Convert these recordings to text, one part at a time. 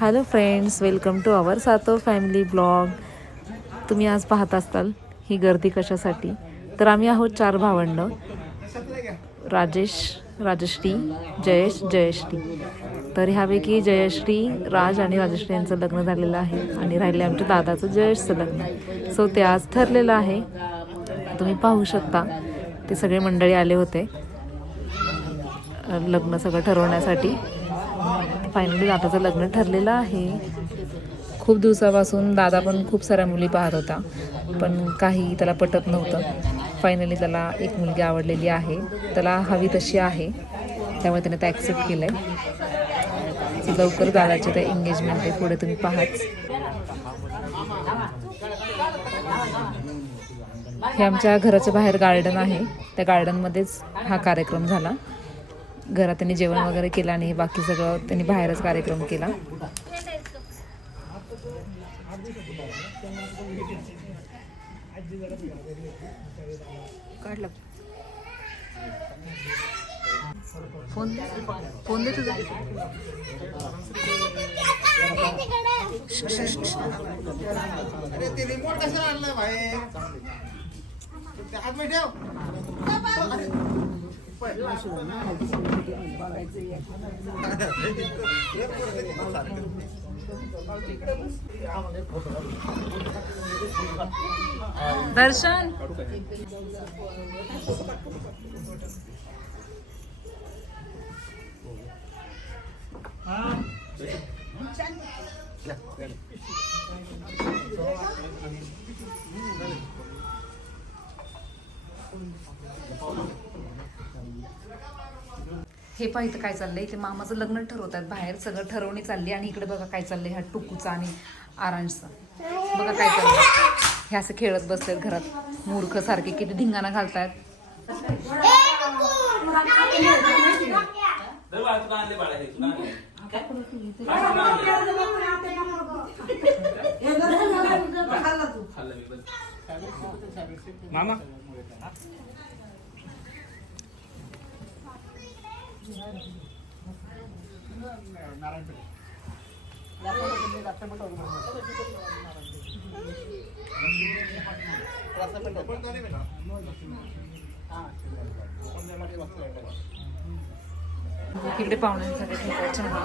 Hello friends welcome to our Sato family vlog तुम्ही आज पाहत असताल ही गर्दी कशासाठी? तर आम्ही आहोत चार भावंड. राजेश राजश्री जयेश जयश्री तर ह्यापैकी जयश्री राज आणि राजश्री यांचं लग्न झालेलं आहे आणि राहिले आमच्या दादाचं जयेशचं लग्न. सो ते आज ठरलेलं आहे. तुम्ही पाहू शकता. ते सगळे मंडळी आले होते. लग्न सगळं ठरवण्यासाठी. फायनली दादाचं लग्न ठरलेलं आहे. खूप दिवसापासून दादा पण खूप साऱ्या मुली पाहत होता पण काही त्याला पटत नव्हतं. फायनली त्याला एक मुलगी आवडलेली आहे. त्याला हवी तशी आहे त्यामुळे त्याने ते ॲक्सेप्ट केलं आहे लवकर दादाचे ते एंगेजमेंट आहे पुढे तुम्ही पाहाच. हे आमच्या घराच्या बाहेर गार्डन आहे. त्या गार्डनमध्येच हा कार्यक्रम झाला. घरात त्यांनी जेवण वगैरे केलं आणि बाकी सगळं त्यांनी बाहेरच कार्यक्रम केला. काढला. फोन फोन दे तुझा. अरे ते रिमोट कसं आणलं बाहेर ते आतमध्ये ठेव दर्शन हे पाहिजे काय चाललंय? ते मामाचं लग्न ठरवत आहेत बाहेर. सगळं ठरवणी चालली आणि इकडे बघा काय चाललंय ह्या टुकूचा आणि आरांजचा बघा काय चाललंय. हे असं खेळत बसलेत घरात. मूर्ख सारखे किती धिंगाणा घालतायत. मामा? इकडे पाहुण्यांसाठी ठेवायचं चहा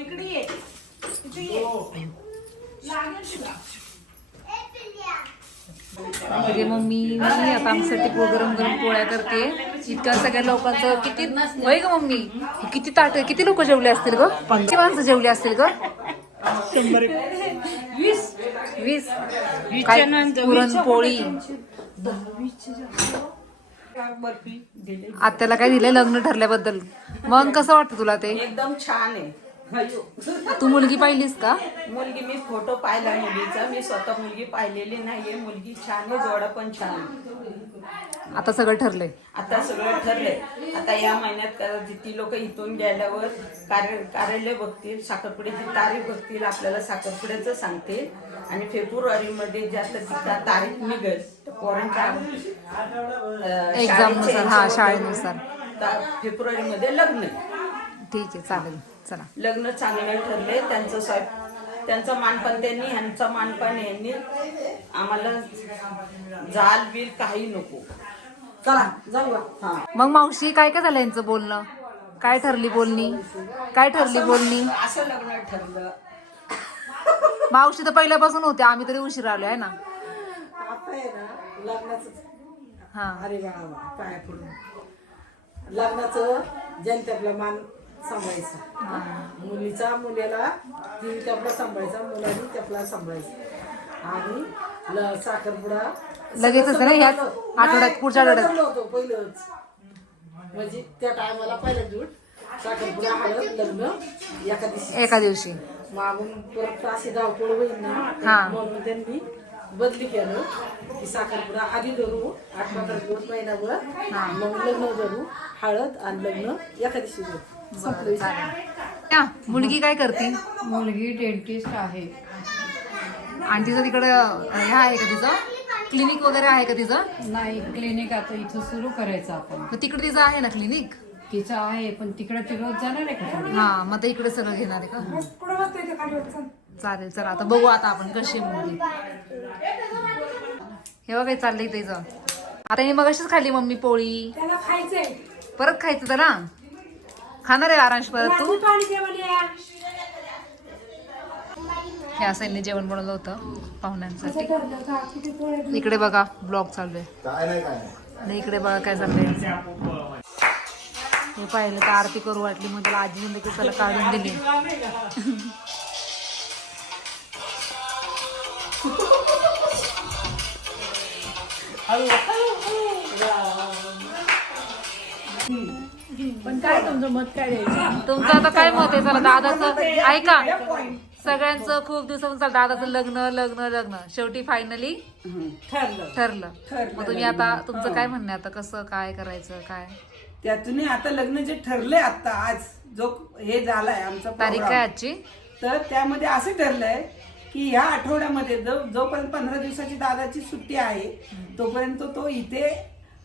इकडे ये ह्याच बघ मग मी मी आता आमच्यासाठी पो- गरम गरम पोळ्या करते इतक्या सगळ्या लोकांचं किती होय ग मम्मी? किती ताट किती लोक जेवले असतील ग? किती माणसं जेवली असतील ग? वीस. काय? पुरणपोळी. आत्याला काय दिलंय लग्न ठरल्याबद्दल? मग कसं वाटतं तुला ते? एकदम छान आहे. तू मुलगी पाहिलीस का? मुलगी मी फोटो पाहिला मुलीचा. मी स्वतः मुलगी पाहिलेली नाहीये. मुलगी छान आहे जोडा पण छान आहे. आता सगळं ठरलंय. आता सगळं ठरलंय. आता या महिन्यात ती लोक इथून गेल्यावर कार्य कार्यालय बघतील साखरपुड्याची तारीख बघतील आपल्याला साखरपुड्याचं सांगतील. आणि फेब्रुवारी मध्ये जास्त तिथला तारीख निघेल तर पोरांच्या अं, एक्झामनुसार शाळेचे हा शाळेनुसार. ता- फेब्रुवारी मध्ये लग्न. ठीक आहे चालेल. चला. लग्न चांगले ठरले त्यांचं स्वयं त्यांचं मानपान त्यांनी ह्यांचं मानपान यांनी. आम्हाला जाल बिल काही नको. चला जाऊ हा. मग मावशी काय काय झालं यांचं बोलणं? काय ठरली बोलणी? काय ठरली बोलणी? असं लग्न ठरलं. मावशी तर पहिल्यापासून होते आम्ही तरी उशीर आलो आहे ना? आता आहे ना लग्नाचं हा. अरे वा वा पाया पडून लग्नाचं जनतेतला मान सांभाळायचा. मुलीचा मुलीला तिने त्यापला सांभाळायचा मुलांनी त्यापला सांभाळायचा. आणि साखरपुडा लगेचच आहे ना ह्याच आठवड्यात, पुढच्या आठवड्यात. होतो पहिलंच. म्हणजे त्या टायमाला पहिलं जूट साखरपुडा हळद लग्न एका दिवशी. एका दिवशी. मागून परत अशी धावपळ होईल हा. ना म्हणून त्यांनी बदली केलं की साखरपुडा आधी धरू आठ पंधरा दिवस महिनाभर मग लग्न धरू हळद आणि लग्न एका दिवशी धरू. या, मुलगी काय करते? मुलगी डेंटिस्ट आहे. आणि तिचं तिकडं हे आहे का तिचं? क्लिनिक वगैरे आहे का तिचं? नाही क्लिनिक आता इथं सुरू करायचं आपण. मग तिकडे तिचं आहे ना क्लिनिक? तिचं आहे पण तिकडे ती रोज जाणार आहे का तुम्ही? हा मग आता इकडे सगळं घेणार आहे का? चालेल चला आता बघू आता आपण कशी आहे मुलगी. हे बघा हे चाललंय तिचं आता मी मग अशीच खाल्ली मम्मी पोळी. त्याला खायचंय. परत खायचं त्याला खाणार आहे आरांश परत तू? हे असं यांनी जेवण बनवलं होतं पाहुण्यांसाठी. इकडे बघा ब्लॉग चालू आहे. काय नाही काय नाही. आणि इकडे बघा काय चाललंय. हे पाहिलं तर आरती करू वाटली मग त्याला आजी लगेच त्याला काढून दिली. पण काय तुमचं मत काय द्यायचं? तुमचं आता काय मत आहे? चला दादाचं ऐका. सगळ्यांचं खूप दिवसापासून चालतं दादाचं लग्न लग्न लग्न. शेवटी फायनली ठरलं. ठरलं. मग तुम्ही आता तुमचं काय म्हणणं आहे? आता कसं काय करायचं काय? त्यातून आता लग्न जे ठरले आता आज जो हे झालाय आमचा तारीख program, काय आजची? तर त्यामध्ये असं ठरलंय की ह्या आठवड्यामध्ये जो जोपर्यंत पंधरा दिवसाची दादाची सुट्टी आहे तोपर्यंत तो इथे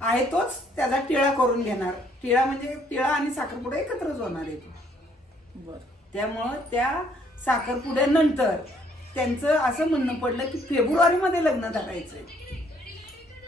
आहे तोच त्याचा टिळा करून घेणार. टिळा म्हणजे टिळा आणि साखरपुडा एकत्रच होणार आहे तो. त्यामुळं त्या साखरपुड्यानंतर त्यांचं असं म्हणणं पडलं की फेब्रुवारीमध्ये लग्न धरायचंय.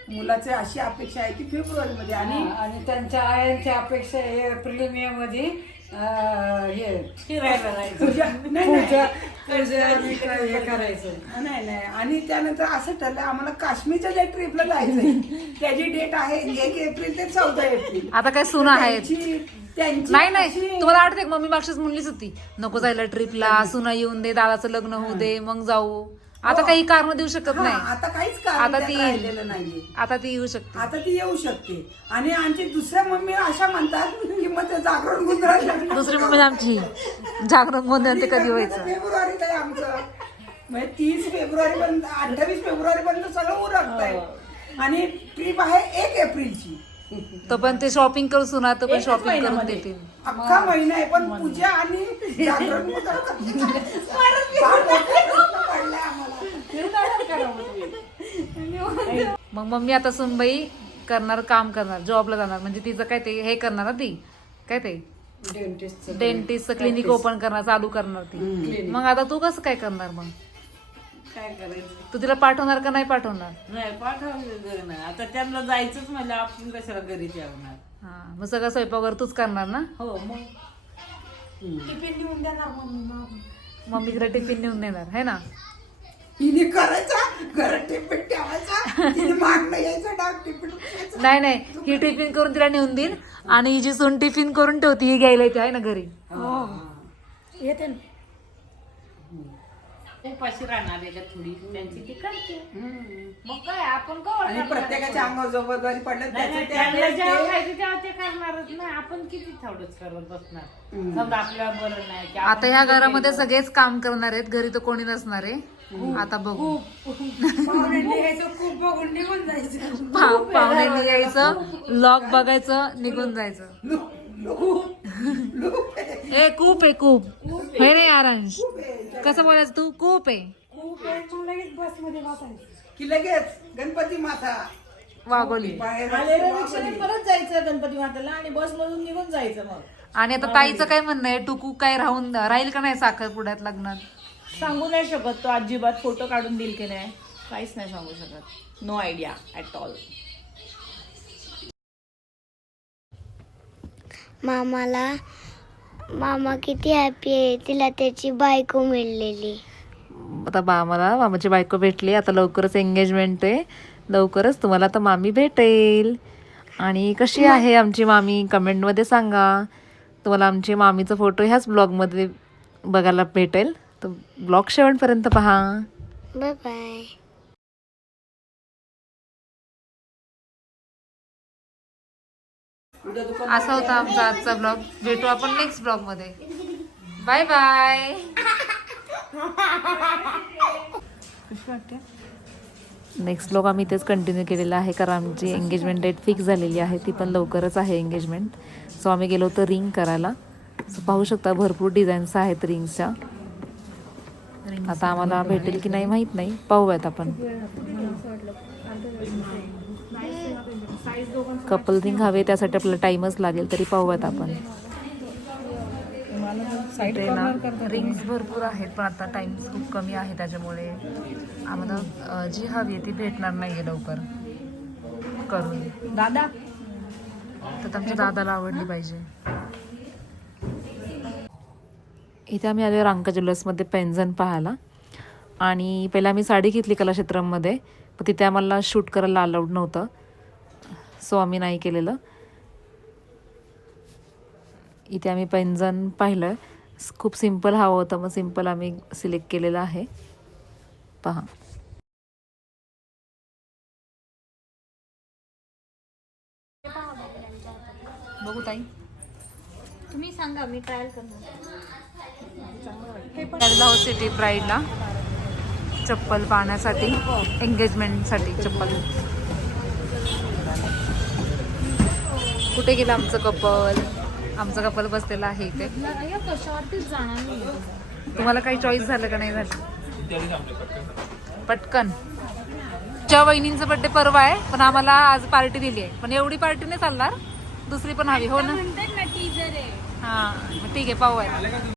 मुलाचे अशी अपेक्षा आहे की फेब्रुवारीमध्ये आणि आणि त्यांच्या आयांची अपेक्षा आहे एप्रिल मे मध्ये हे फिरायला जायचं. नाही, पूजा नाही. पूजा आणि काय करायचं? नाही नाही आणि त्यानंतर असं ठरलं आम्हाला काश्मीरच्या ज्या ट्रिपला जायचंय त्याची डेट आहे एक एप्रिल ते चौदा एप्रिल. आता काय सुना त्यांची त्यांची नाही नाही. तुम्हाला आठवते का? मम्मी मागच्याच म्हणलीच होती. नको जायला ट्रिपला सुना येऊन दे दादाचं लग्न होऊ दे मग जाऊ. आता काही कारण देऊ शकत हा, नाही. आता काहीच आता कारण ती- त्यात राहिलेलं नाहीये. आता ती येऊ शकते. आता ती येऊ शकते. आणि आमची दुसऱ्या मम्मी अशा म्हणतात की मग ते जागरण गुंजरायला दुसरी मम्मी आमची जागरण गोंधळ ते कधी व्हायचं? फेब्रुवारीत आहे आमचं म्हणजे तीस फेब्रुवारी पर्यंत अठ्ठावीस फेब्रुवारी पर्यंत सगळं उरकत आहे आणि ट्रिप आहे एक एप्रिलची. तो पण ते शॉपिंग करू सुना तो पण शॉपिंग करून देतील अख्खा महिना आहे पण पूजा आणि जागरण गुंजरण फार मोठा प्रश्न पडलाय आम्हाला मग मम्मी आता सुनबाई करणार काम करणार जॉबला जाणार. म्हणजे तिचं काय ते हे करणार ना ती? काय ते? डेंटिस्टचं डेंटिस्टचं क्लिनिक ओपन करणार चालू करणार ती. मग आता तू कसं काय करणार मग? काय करायचं? तू तिला पाठवणार का नाही पाठवणार? नाही पाठवलं नाही आता त्यांना जायचंच म्हणजे आपण कशाला घरी जेवणार? हा मग सगळं स्वयंपाक वगैरे तूच करणार ना? हो मग. टिफिन नेऊन देणार मम्मी. मम्मीकडे टिफिन नेऊन देणार है ना? हिने करायचा घरात टिपीट ठेवायचा तिने मागणं यायचं डाग टिपीट उचलायचं. नाही नाही ही टिफिन करून तिला नेऊन देईन आणि ही जी सून टिफिन करून ठेवती ही घ्यायला येते आहे ना घरी? येते ना. उपाशी राहणार आहे का थोडी. त्यांची ती करते. मग काय आपण कवर आणि प्रत्येकाच्या अंगावर जबाबदारी पडल्या नाही, नाही, त्याचं त्यांना त्यावेळेस जेव्हा ते- खायचं तेव्हा ते करणारच नाही. आपण किती थोडंच करत बसणार? समजा आपल्याला बरं नाही की आता ह्या घरामध्ये सगळेच काम करणार आहेत घरी तर कोणी नसणार आहे. आता बघू. पाहुण्यांनी यायचं खूप बघून निघून जायचं. पा- पाहुण्यांनी यायचं लॉक बघायचं निघून जायचं. Loop- loop- loop. आहे. ए कूप आहे कूप. हे नाही आरांश. कसं बोलायचं तू? कूप आहे खूप मग लगेच बसायचं. की लगेच गणपती माता. वागोली. बाहेर आलेल्या रिक्षाने परत जायचं गणपती मातेला आणि बस मधून निघून जायचं मग. आणि आता ताईचं काय म्हणणं आहे? टुकू काय राहून राहील का नाही साखरपुड्यात लग्नात? सांगू नाही शकत तो अजिबात फोटो काढून देईल की नाही. काहीच नाही सांगू शकत. नो आयडिया ॲट ऑल मामाला मामा किती हॅपी आहे तिला त्याची बायको मिळलेली. आता मामाला मामाची बायको भेटली आता लवकरच एंगेजमेंट आहे. लवकरच तुम्हाला आता मामी भेटेल. आणि कशी आहे आमची मामी? कमेंटमध्ये सांगा. तुम्हाला आमची मामीचा फोटो ह्याच ब्लॉगमध्ये बघायला भेटेल. तर ब्लॉग शेवटपर्यंत पहा. बाय बाय असा होता आमचा आजचा ब्लॉग. भेटू आपण नेक्स्ट ब्लॉगमध्ये. बाय बाय नेक्स्ट ब्लॉग आम्ही इथेच कंटिन्यू केलेला आहे कारण आमची एंगेजमेंट डेट फिक्स झालेली आहे. ती पण लवकरच आहे एंगेजमेंट सो आम्ही गेलो होतो रिंग करायला. सो पाहू शकता भरपूर डिझाईन्स आहेत रिंग्सच्या आता आम्हाला भेटेल की नाही माहीत नाही. पाहूयात आपण. कपल रिंग हवे त्यासाठी आपल्याला टाइमच लागेल तरी पाहूयात आपण. रिंग्स भरपूर आहेत पण आता टाइम खूप कमी आहे त्याच्यामुळे आम्हाला जी हवी आहे ती भेटणार नाही लवकर. करून. दादा. तर आमच्या दादाला आवडली पाहिजे. इथे आम्ही आलो रांका ज्वेलर्समध्ये पेन्झन पाहायला. आणि पहिला आम्ही साडी घेतली कलाक्षेत्रामध्ये पण तिथे आम्हाला शूट करायला अलाउड नव्हतं. सो आम्ही नाही केलेलं. इथे आम्ही पैंजण पाहिलं खूप सिंपल हवं होतं मग सिंपल आम्ही सिलेक्ट केलेलं आहे. पहा. बघू ताई. तुम्ही सांगा मी ट्रायल करणार. आहोत सिटी ब्राईडला चप्पल पाहण्यासाठी एंगेजमेंटसाठी चप्पल. कुठे गेलं आमचं कपल? आमचं कपल बसलेलं आहे इथे. कशावरतीच जाणार नाही. तुम्हाला काही चॉईस झालं का नाही झालं? पटकन. च्या वहिनींचा बड्डे परवा आहे पण आम्हाला आज पार्टी दिली आहे. पण एवढी पार्टी नाही चालणार. दुसरी पण हवी हो ना? आहे. हा ठीक आहे पाहूया